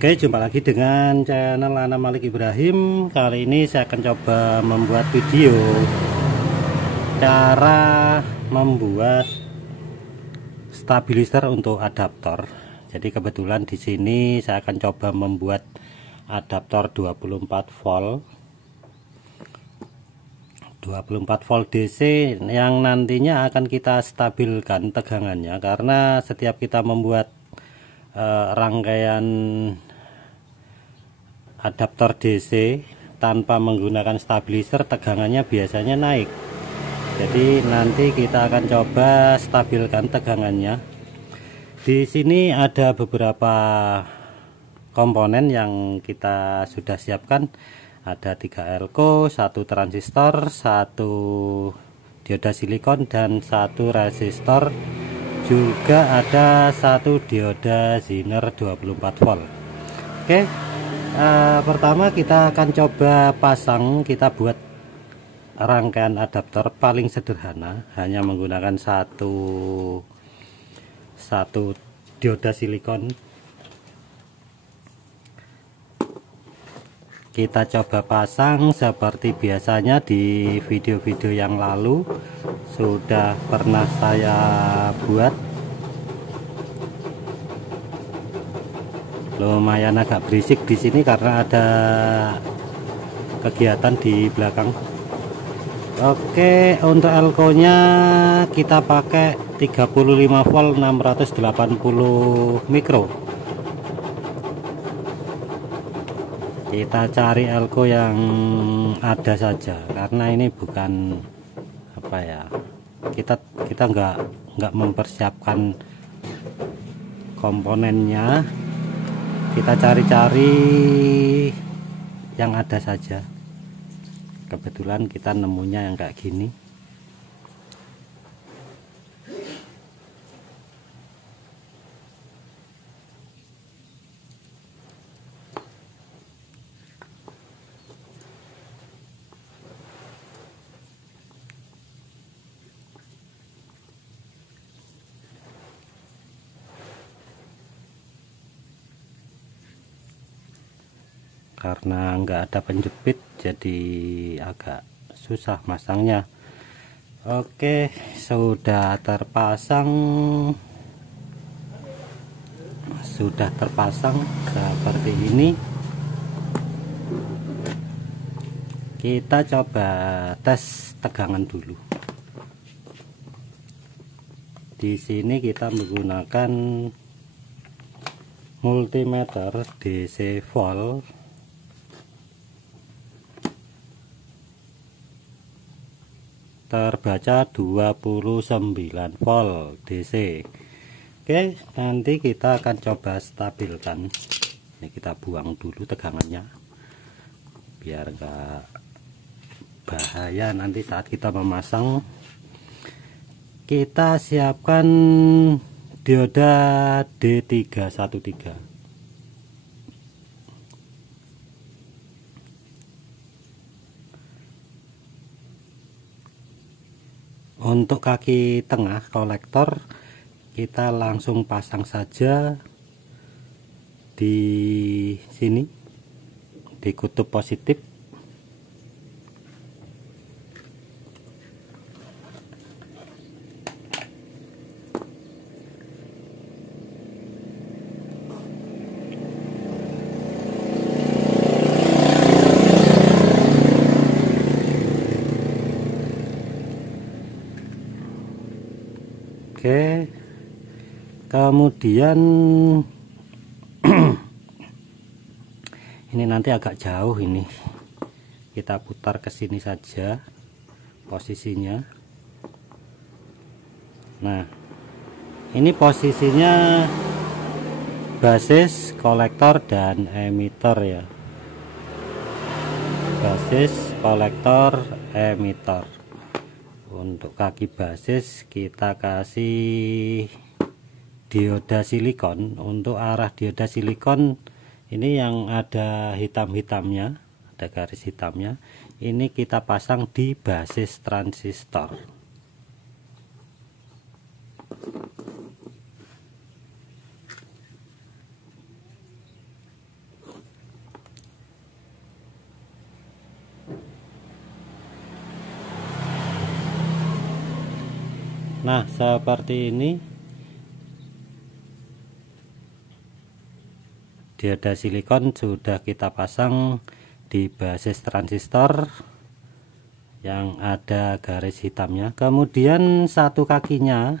Oke, jumpa lagi dengan channel Ana Malik Ibrahim. Kali ini saya akan coba membuat video cara membuat stabilizer untuk adaptor. Jadi kebetulan di sini saya akan coba membuat adaptor 24 volt DC yang nantinya akan kita stabilkan tegangannya, karena setiap kita membuat rangkaian adaptor DC tanpa menggunakan stabilizer, tegangannya biasanya naik. Jadi nanti kita akan coba stabilkan tegangannya. Di sini ada beberapa komponen yang kita sudah siapkan. Ada 3 elko, 1 transistor, 1 dioda silikon, dan 1 resistor. Juga ada 1 dioda Zener 24 volt. Oke. Pertama kita akan coba pasang, kita buat rangkaian adaptor paling sederhana, hanya menggunakan satu dioda silikon. Kita coba pasang seperti biasanya di video-video yang lalu sudah pernah saya buat. Lumayan agak berisik di sini karena ada kegiatan di belakang. Oke, untuk elko nya kita pakai 35 volt 680 mikro. Kita cari elko yang ada saja, karena ini bukan apa ya, kita nggak mempersiapkan komponennya. Kita cari-cari yang ada saja. Kebetulan kita nemunya yang kayak gini. Karena nggak ada penjepit jadi agak susah masangnya. Oke, sudah terpasang seperti ini. Kita coba tes tegangan dulu. Di sini kita menggunakan multimeter DC volt. Terbaca 29 volt DC. Oke, nanti kita akan coba stabilkan. Ini kita buang dulu tegangannya biar enggak bahaya nanti saat kita memasang. Kita siapkan dioda D313. Untuk kaki tengah kolektor kita langsung pasang saja di sini, di kutub positif. Oke, kemudian ini nanti agak jauh, ini kita putar ke sini saja posisinya. Nah, ini posisinya basis, kolektor, dan emitter ya. Basis, kolektor, emitter. Untuk kaki basis kita kasih dioda silikon. Untuk arah dioda silikon ini yang ada hitam-hitamnya, ada garis hitamnya, ini kita pasang di basis transistor. Nah, seperti ini dioda silikon sudah kita pasang di basis transistor yang ada garis hitamnya. Kemudian satu kakinya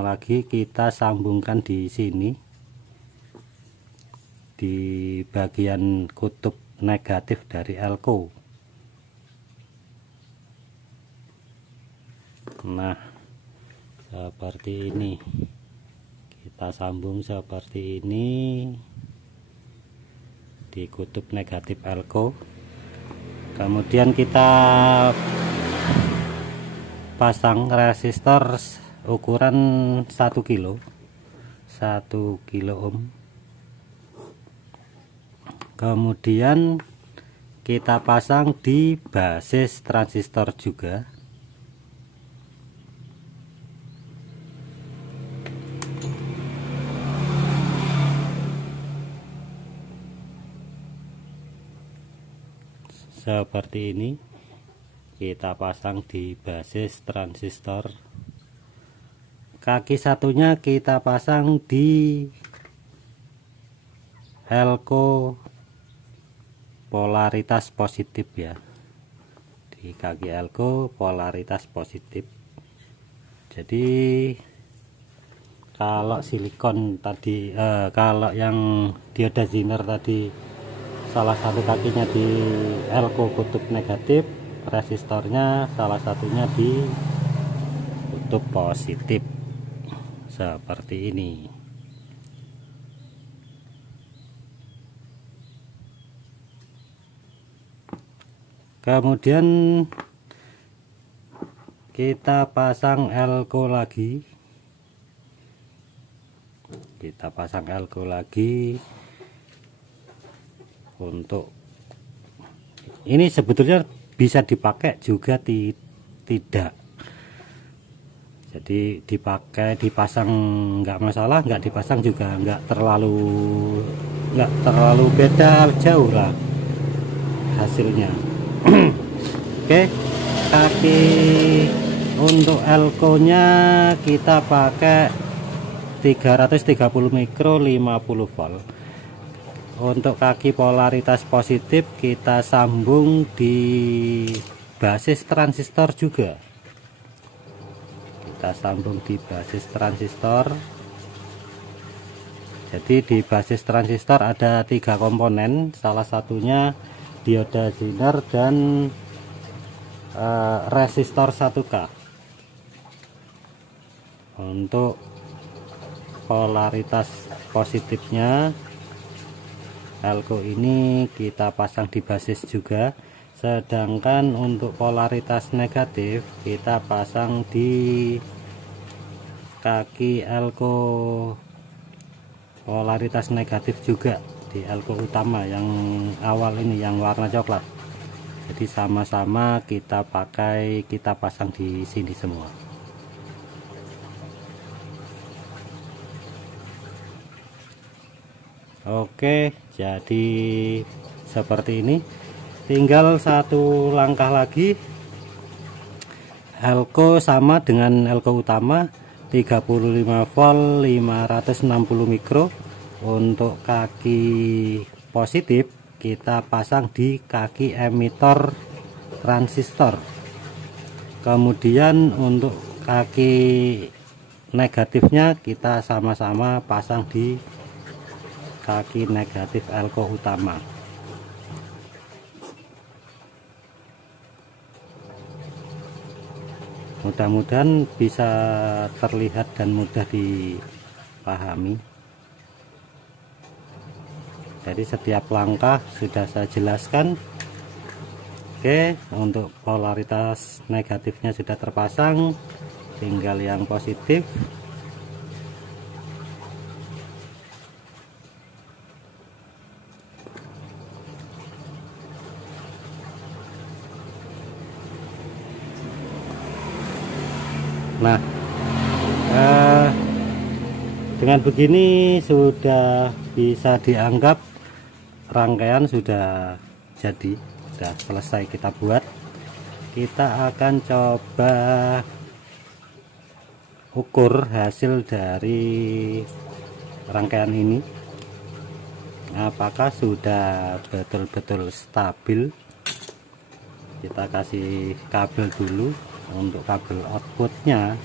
lagi kita sambungkan di sini, di bagian kutub negatif dari elko. Nah, seperti ini kita sambung seperti ini di kutub negatif elko. Kemudian kita pasang resistor ukuran 1 kilo ohm. Kemudian kita pasang di basis transistor juga. Seperti ini kita pasang di basis transistor. Kaki satunya kita pasang di elko polaritas positif ya, di kaki elko polaritas positif. Jadi kalau silikon tadi kalau yang dioda Zener tadi salah satu kakinya di elko kutub negatif, resistornya salah satunya di kutub positif, seperti ini. Kemudian kita pasang elko lagi, untuk ini sebetulnya bisa dipakai juga tidak, jadi dipasang nggak masalah, nggak dipasang juga nggak terlalu beda jauh lah hasilnya. Oke, kaki untuk elko nya kita pakai 330 mikro 50 volt. Untuk kaki polaritas positif kita sambung di basis transistor juga. Kita sambung di basis transistor. Jadi di basis transistor ada 3 komponen, salah satunya dioda Zener dan resistor 1K. Untuk polaritas positifnya elko ini kita pasang di basis juga, sedangkan untuk polaritas negatif kita pasang di kaki elko polaritas negatif juga, di elko utama yang awal ini yang warna coklat. Jadi sama-sama kita pasang di sini semua. Oke, jadi seperti ini. Tinggal satu langkah lagi. Elko sama dengan elko utama 35 volt 560 mikro. Untuk kaki positif kita pasang di kaki emitor transistor. Kemudian untuk kaki negatifnya kita sama-sama pasang di kaki negatif elko utama. Mudah-mudahan bisa terlihat dan mudah dipahami. Jadi setiap langkah sudah saya jelaskan. Oke, untuk polaritas negatifnya sudah terpasang, tinggal yang positif. Nah, dengan begini sudah bisa dianggap rangkaian sudah jadi, sudah selesai kita buat. kita akan coba ukur hasil dari rangkaian ini, apakah sudah betul-betul stabil. Kita kasih kabel dulu untuk kabel outputnya.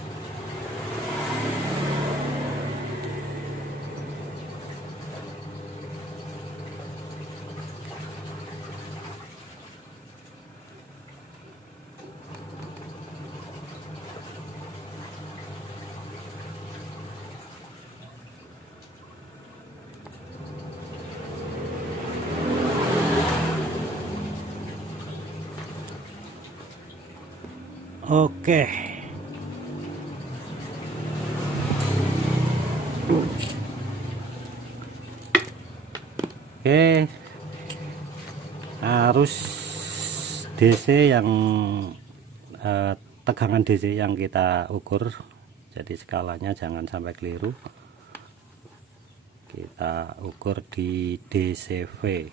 Oke, arus DC yang tegangan DC yang kita ukur, jadi skalanya jangan sampai keliru. Kita ukur di DCV.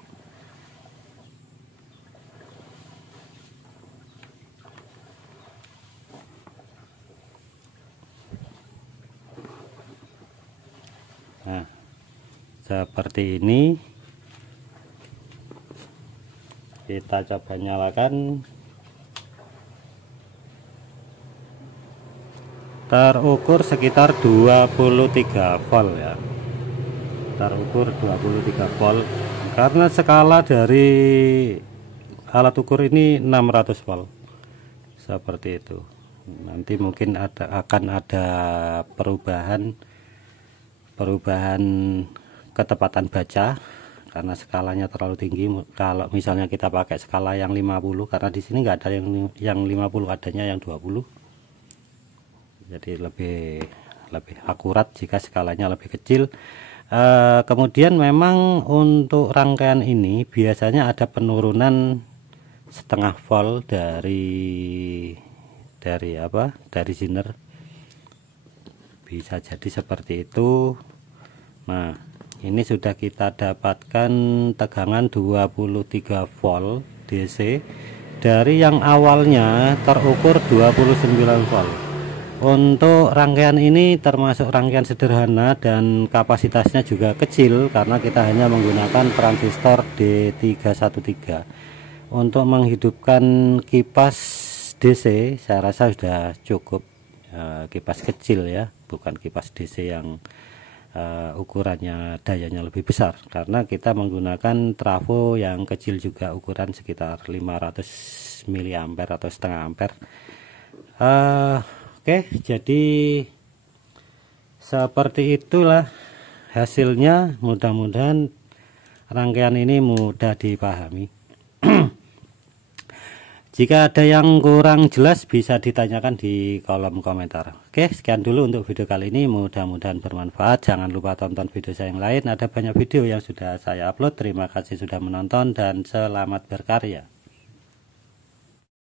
Nah, seperti ini. Kita coba nyalakan. Terukur sekitar 23 volt ya. Terukur 23 volt. Karena skala dari alat ukur ini 600 volt. Seperti itu. Nanti mungkin akan ada perubahan ketepatan baca karena skalanya terlalu tinggi. Kalau misalnya kita pakai skala yang 50, karena di sini nggak ada yang 50, adanya yang 20, jadi lebih akurat jika skalanya lebih kecil. Kemudian memang untuk rangkaian ini biasanya ada penurunan setengah volt dari Zener, bisa jadi seperti itu. Nah, ini sudah kita dapatkan tegangan 23 volt DC dari yang awalnya terukur 29 volt. Untuk rangkaian ini termasuk rangkaian sederhana dan kapasitasnya juga kecil karena kita hanya menggunakan transistor D313. Untuk menghidupkan kipas DC saya rasa sudah cukup. Kipas kecil ya, bukan kipas DC yang ukurannya dayanya lebih besar, karena kita menggunakan trafo yang kecil juga, ukuran sekitar 500 mA atau setengah ampere. Oke, jadi seperti itulah hasilnya. Mudah-mudahan rangkaian ini mudah dipahami. Jika ada yang kurang jelas bisa ditanyakan di kolom komentar. Oke, sekian dulu untuk video kali ini. Mudah-mudahan bermanfaat. Jangan lupa tonton video saya yang lain. Ada banyak video yang sudah saya upload. Terima kasih sudah menonton dan selamat berkarya.